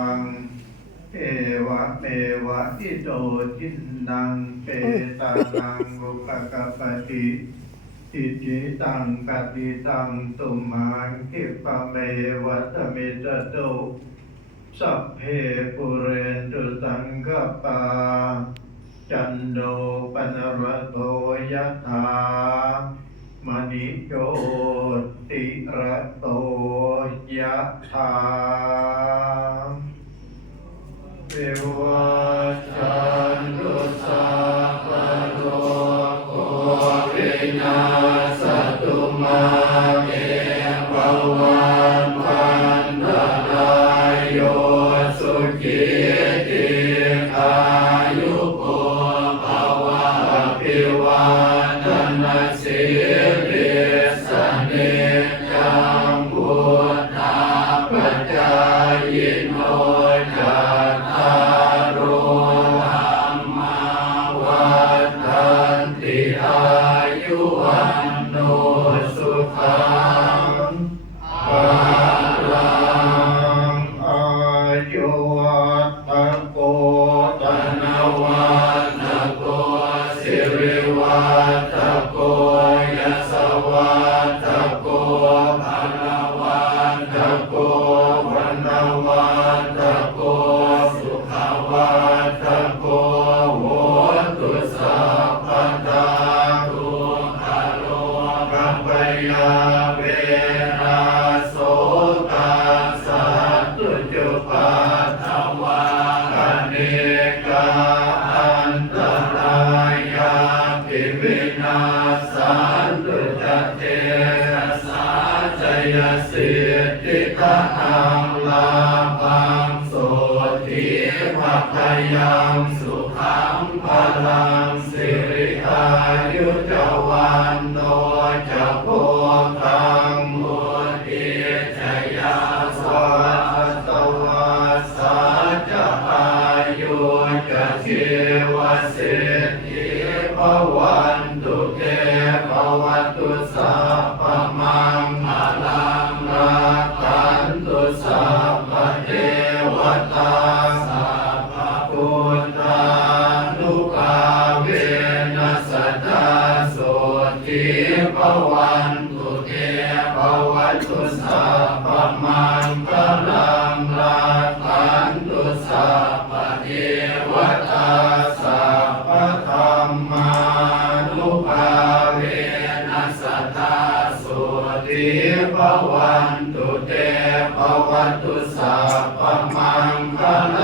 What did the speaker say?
ตังเอวะเมวะอิโตทินังเปตานังอุปกปปติอิจิตังปฏิตังตุมังคิปะเมวะตมิจตุสัพเพปุเรนตุสังคปาจันโดปนรโตยะถามณิโชติระโตยะถาวิวัชชันตุสัพพะโลกโควินาศตุมาเตภวันวันตรายโยสุขีติขายุโกภวะอภิวาทนาสิริสเนจังพุทธาปัจจายโนจัตตารโอธรรมาวัฏันติอายุวันโนสุขังภะลังอายุวัฏโกตนะวัฏโกสิริวัฏโกยสวัฏโกภะละวัฏโกวันนวัฏโกสุขวัฏโกโหตุสัพพทาทุกขโลกัปปยาเวราโสกาสัตตุจุปัฏฐวาอเนกาอันตรายาภิวินาสันตุจเตระสาจยสิทธิกหังลาภังโสทิภัพยังสุขังพลังสิริอายุจวันโนจะโพธังมุติจยาสวัสวาสาจะอายุจะชีวสิทธิภวันตุเตภวันตุสัพพมังคลังรักขันตุสัพพเทวตาสัพพพุทธานุภาเวนัสสตตาโสทิภวันตุเตภวันตุสัพพมังคลังรักขันตุสัพพเทวตาสัพพธัมมานุภาเวนัสสตตาโสทิภวันตุเตภวันตุสัพพมังคลั